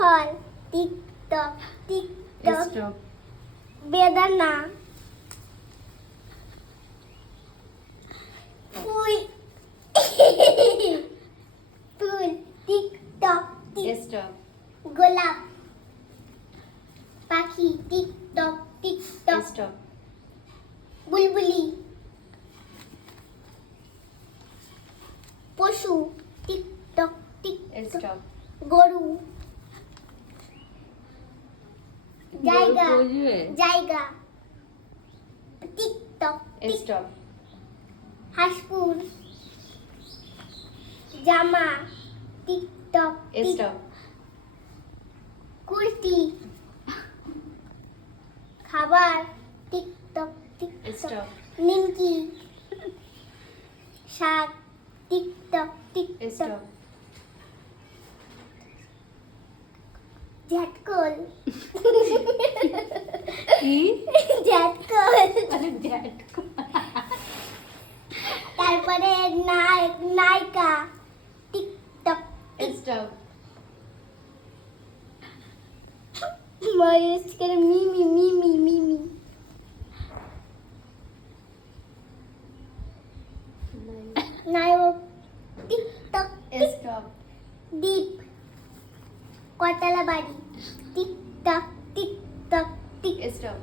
ফল tick tock tick tock stop বেদানা ফুল ফুল টিক টক টিক স্টপ গোলাপ পাখি টিক টক টিক টক বুলবুলি পশু টিক টক টিক গরু জায়গা জায়গা। টিক টক টিক স্টপ হাসপুর জামা টিকটক স্টপ। কুর্তি খাবার টিকটক টিকটক নিমকি শাক টিকটক টিকটক। স্টপ ঝাটকল কি ঝাটকল আরে ড্যাড তারপরে নায়ক নায়িকা টিকটক স্টপ ময়ূর মিমি মিমি মিমি নায়ক টিকটক স্টপ দ্বীপ কয়তলা বাড়ি? টিক টক টিক স্টপ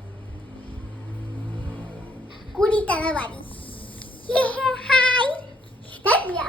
কুড়ি তলা বাড়ি।